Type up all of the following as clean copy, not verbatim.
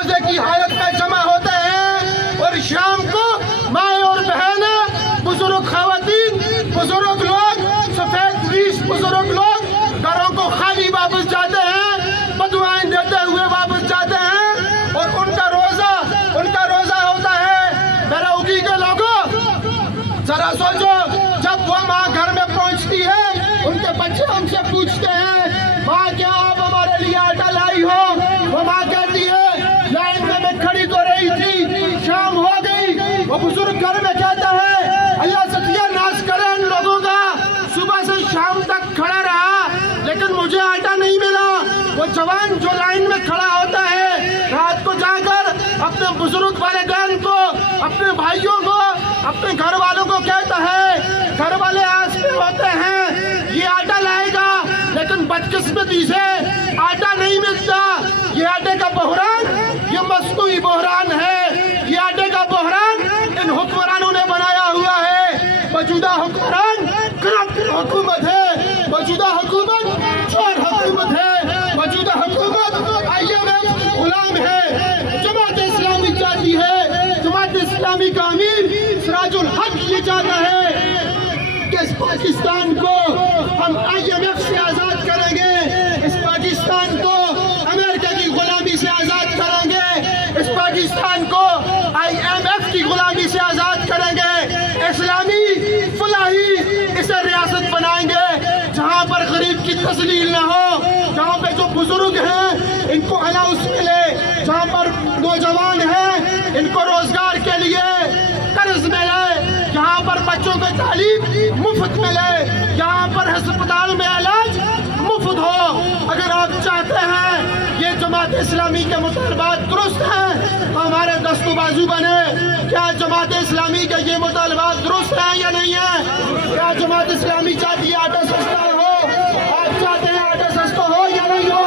روزے کی حالت میں جمع ہوتے ہیں اور شام کو مائیں اور بہنیں، بزرگ خواتین، بزرگ لوگ، سفید ریش بزرگ لوگ گھروں کو خالی واپس جاتے ہیں، بدوائیں دیتے ہوئے واپس جاتے ہیں اور ان کا روزہ ہوتا ہے۔ میرے اوگی کے لوگوں ذرا سوچو، جب وہ ماں گھر میں پہنچتی ہے ان کے بچے ہم سے پوچھتے ہیں ماں کیا آپ ہمارے لیے آٹا لائی ہو؟ وہ ماں کہتی ہے لائن میں کھڑی تو رہی تھی، شام ہو گئی۔ وہ بزرگ گھر میں کہتا ہے اللہ ستیہ ناش کرے ان لوگوں کا، صبح سے شام تک کھڑا رہا لیکن مجھے آٹا نہیں ملا۔ وہ جوان جو لائن میں کھڑا ہوتا ہے رات کو جا کر اپنے بزرگ والدین کو، اپنے بھائیوں کو، اپنے گھر والوں کو کہتا ہے، گھر والے آس میں ہوتے ہیں یہ آٹا لائے گا لیکن بدقسمتی سے آٹا نہیں ملتا۔ یہ آٹے کا بحران یہ مصنوعی بحران ہے، یہ آٹے کا بحران ان حکمرانوں نے بنایا ہوا ہے۔ موجودہ حکمران کرپٹ حکومت ہے، موجودہ حکومت چور حکومت ہے، موجودہ حکومت IMF غلام ہے۔ جماعت اسلامی چاہتی ہے، جماعت اسلامی کا امیر سراج الحق یہ چاہتا ہے کہ اس پاکستان کو ہم IMF سے آزاد کریں گے، اس پاکستان کو امریکہ کی غلامی سے آزاد کریں گے، اس پاکستان کو IMF کی غلامی سے آزاد کریں گے، اسلامی فلاحی اسے ریاست بنائیں گے جہاں پر غریب کی تذلیل نہ ہو، جہاں پہ جو بزرگ ہیں ان کو الاؤنس ملے، جہاں پر نوجوان ہیں ان کو روزگار کے لیے قرض ملے، جہاں پر بچوں کو تعلیم مفت ملے، جہاں پر ہسپتال میں علاج مفت ہو۔ اگر آپ چاہتے ہیں یہ جماعت اسلامی کے مطالبات درست ہیں تو ہمارے دست و بازو بنے۔ کیا جماعت اسلامی کے یہ مطالبات درست ہیں یا نہیں ہیں؟ کیا جماعت اسلامی چاہتی ہے آٹا سستا ہو؟ آپ چاہتے ہیں آٹا سستا ہو یا نہیں ہو؟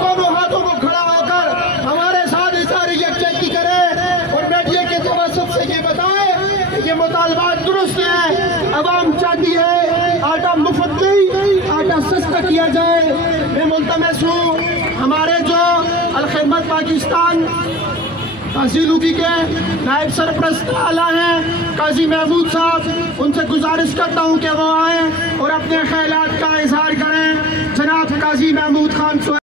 دونوں ہاتھوں کو کھڑا ہو کر ہمارے ساتھ اشارے یکجہتی کریں اور میڈیا کے توسط سے یہ بتائیں کہ یہ مطالبات درست ہیں۔ عوام چاہتی ہے آٹا مفت نہیں، آٹا سستا کیا جائے۔ میں ملتمس ہوں ہمارے جو الخدمت پاکستان قاضی لودھی کے نائب سرپرست اعلیٰ ہیں قاضی محمود صاحب، ان سے گزارش کرتا ہوں کہ وہ آئیں اور اپنے خیالات کا اظہار کریں۔ جناب قاضی محمود خان